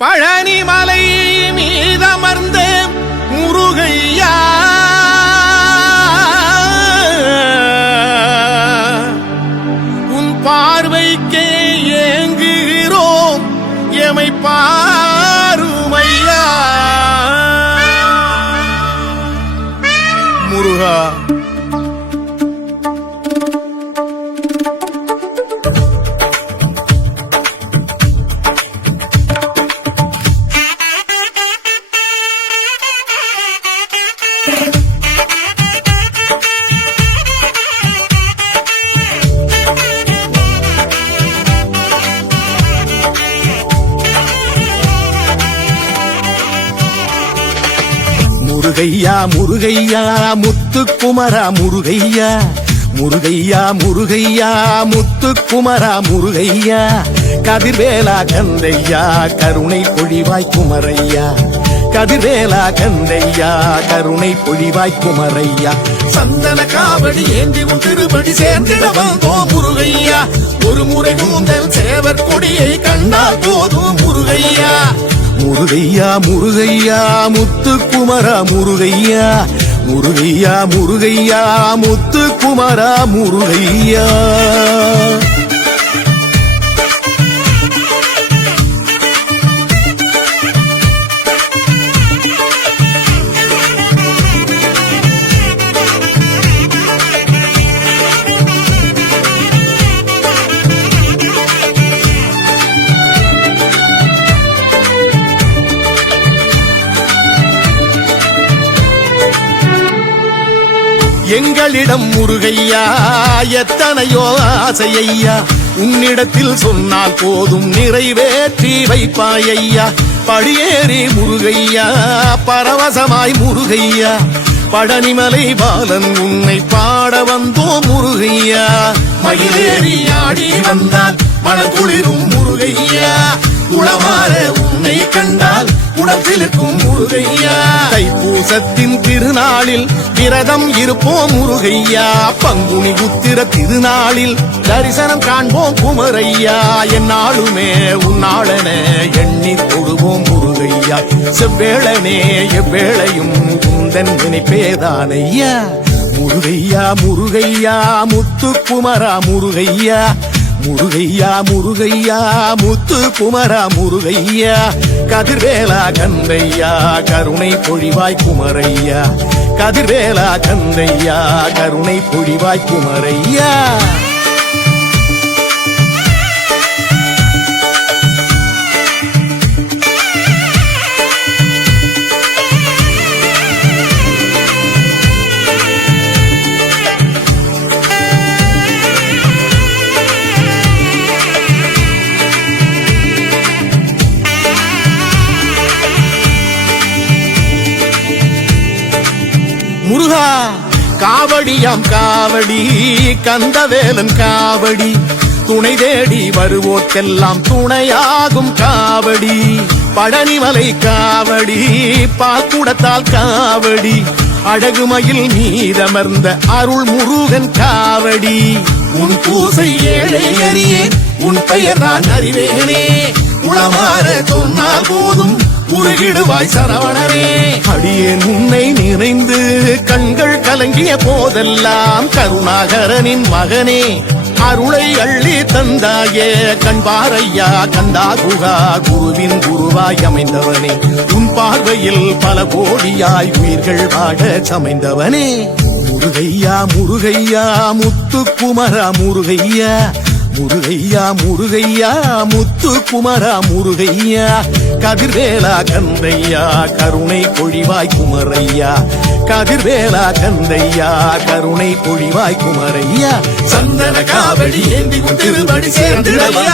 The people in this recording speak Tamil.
பழனி மலை மீதமர்ந்த முருகையா உன் பார்வைக்கே ஏங்குகிறோம் எமை பாருமையா முருகா. முருகையா முருகையா முத்துக்குமரா முருகையா முருகையா முருகையா முத்துக்குமரா முருகையா கதிர்வேலா கந்தையா கருணை பொழிவாய் குமரையா கதிர்வேலா கந்தையா கருணை பொழிவாய் குமரையா சந்தன காவடி ஏந்தி உன் திருப்படி சேர்ந்திட வந்தோம் முருகையா ஒரு முறை கூந்தல் சேவர் கொடியை கண்டால் போதும் முருகையா முருகையா முருகையா முத்துக்குமரா முருகையா முருகையா முருகையா முத்துக்குமரா முருகையா. எங்களிடம் முருகையா எத்தனையோ ஆசையா உன்னிடத்தில் சொன்னால் போதும் நிறைவேற்றி வைப்பாயையா படியேறி முருகையா பரவசமாய் முருகையா பழனிமலை பாலன் உன்னை பாட வந்தோம் முருகையா மயிலேறி ஆடி வந்தால் மனக்குளிரும் முருகையா உளமாற உன்னை கண்டால் உடத்திலுக்கும் முருகையா தைப்பூசத்தின் திருநாளில் விரதம் இருப்போம் முருகையா பங்குனி உத்திர திருநாளில் தரிசனம் காண்போம் குமரையா என்னாலுமே உன்னாளன எண்ணி தொழுவோம் முருகையா செவ்வேளனே எவ்வேளையும் குந்தன் நினைப்பேதானையா முருகையா முருகையா முத்துக்குமரா முருகையா முருகையா முருகையா முத்துக்குமரா முருகையா கதிர்வேலா கந்தையா கருணை பொழிவாய் குமரையா கதிர்வேலா கந்தையா கருணை பொழிவாய் குமரையா. முருகா காவடியாம் காவடி கந்தவேலன் காவடி துணை தேடி வருவோர்க்கெல்லாம் துணையாகும் காவடி பழனிமலை காவடி பாக்குடத்தால் காவடி அழகுமயில் மீதமர்ந்த அருள் முருகன் காவடி உன் பூசை ஏழை அறியே உன் பெயர் நான் அறிவேனே உளமாற சொன்னால் போதும் உருகிடுவாய் சரவணனே அடியேன் உன்னை நிறைந்து கண்கள் கலங்கிய போதெல்லாம் கருணாகரனின் மகனே அருளை அள்ளி தந்தாயே கண்பாரையா கண்டா குகா குருவின் குருவாய் அமைந்தவனே உன் பார்வையில் பல கோடியாய் உயிர்கள் வாழ சமைந்தவனே முருகையா முருகையா முத்துக்குமரா முருகையா முருகையா முருகையா முத்துக்குமரா முருகையா கதிர்வேலா கந்தையா கருணை பொழிவாய் குமரையா கதிர்வேலா கந்தையா கருணை பொழிவாய் குமரையா சந்தன காவடி ஏந்தி திருவடி சேர்ந்திடவா